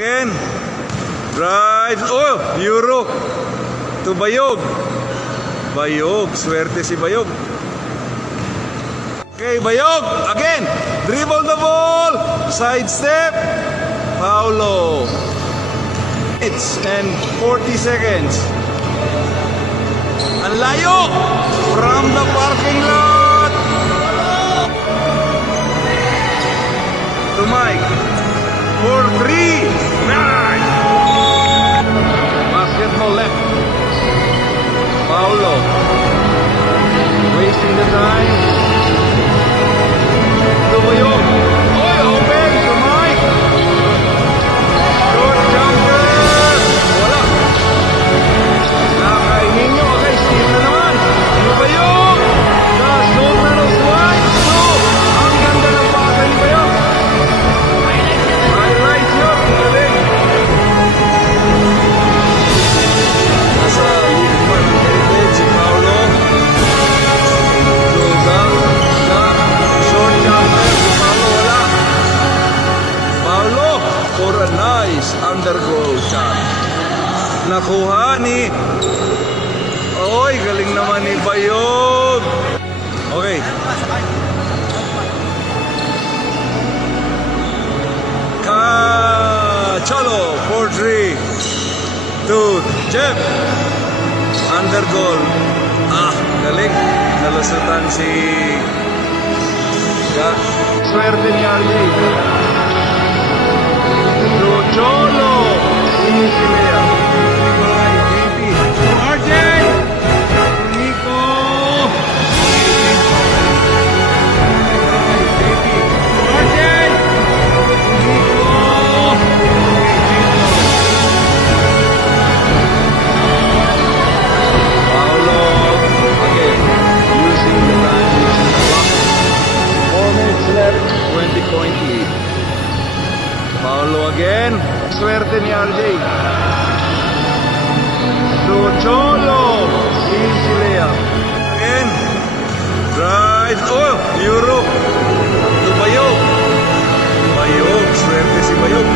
Again. Drive. Oh, Euro. To Bayog. Bayog. Swerte si Bayog. Okay, Bayog. Again. Dribble the ball. Side step. Paulo. It's and 40 seconds. Ang layo. From the parking lot. To Mike. For 3. Nice. Basketball left. Paulo. Wasting the time. To Bayog. Oh, open to Mike. Short jumper. Wala. Nakainin nyo. Okay, steal na naman. To Bayog. The shoot na no swipe. So, ang ganda ng pasa ni Bayog. Highlights yun. Galing. Nasa lead part ng heritage si Paulo. To the short jumper. Si Paulo wala. Paulo for a nice undergoal shot. Nakuha ni... Oy, galing naman ni Bayog. Okay. Cholo for 3. To Jeff. Undergoal. Ah, galing. Nalusutan si... Swerte ni RJ. To Cholo. Easy layup. RJ. Nico. RJ. Nico. Paulo. Again. Using the time. 4 minutes left. 20-point lead. Paulo again. Swerte ni RJ. To Cholo. Easy layup. Again. Drive. Oh, Euro. To Bayog. Bayog. Swerte si Bayog.